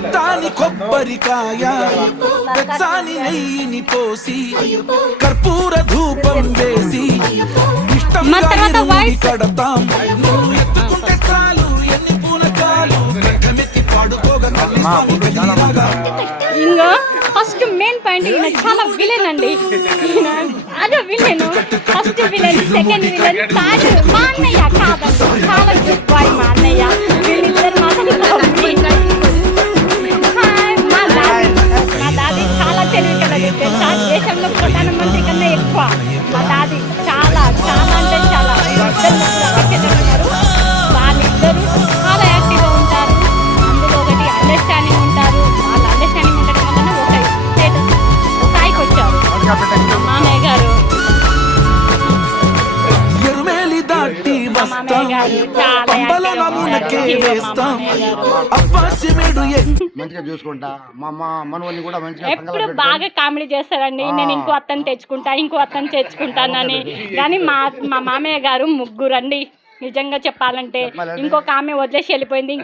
కొత్తాని కొబ్బరికాయ వెచ్చాని నెయ్యిని పోసి కర్పూర ధూపం వేసి ఇష్టంగా ఇరుముడి కడతాం నువ్వు ఎత్తుకుంటే చాలు ఎన్ని పూనకాలు కమెత్తి పాడుకోగా ఇంగో ఫస్ట్ మెయిన్ పాయింట్ ఈయన చాలా విలన్ అండి. అదే villain, first villain, second villain, third మా అన్నయ్య కాదండి, చాలా గుడ్ బాయ్ మా అన్నయ్య. వీళ్ళిద్దరు మా దాది చాలా తెలివి కలదు. దేశంలో ప్రధానమంత్రి కన్నా ఎక్కువ మా దాది చాలా చాలా అంటే చాలా. వాళ్ళిద్దరు చాలా యాక్టివ్గా ఉంటారు. అందులో ఒకటి అండర్స్టాండింగ్ ఉంటారు. వాళ్ళ అండర్స్టాండింగ్ ఉండడం వల్ల ఒక స్థాయికి వచ్చారు మామయ్య గారు. ఎరుమేలి దాటి మామయ్య గారు చాలా మంచిగా చూసుకుంటా మనవల్ని కూడా మంచిగా ఎప్పుడు బాగా కామెడీ చేస్తారండి. నేను ఇంకో అత్తని తెచ్చుకుంటానని. కానీ మా మామయ్య గారు ముగ్గురండి. నిజంగా చెప్పాలంటే ఇంకొక ఆమె వదిలేసి వెళ్ళిపోయింది.